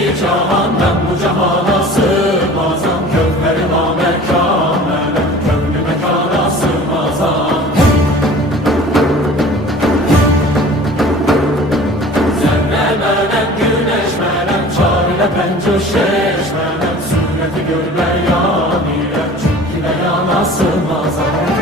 iki cahan, ben bu cahana sığmazam. Kövlerim amekâmele, kövlü mekana sığmazam. Zerre melem, güneş melem, çare pencür şeş melem, sureti görme yanire, çünkü de yana sığmazam.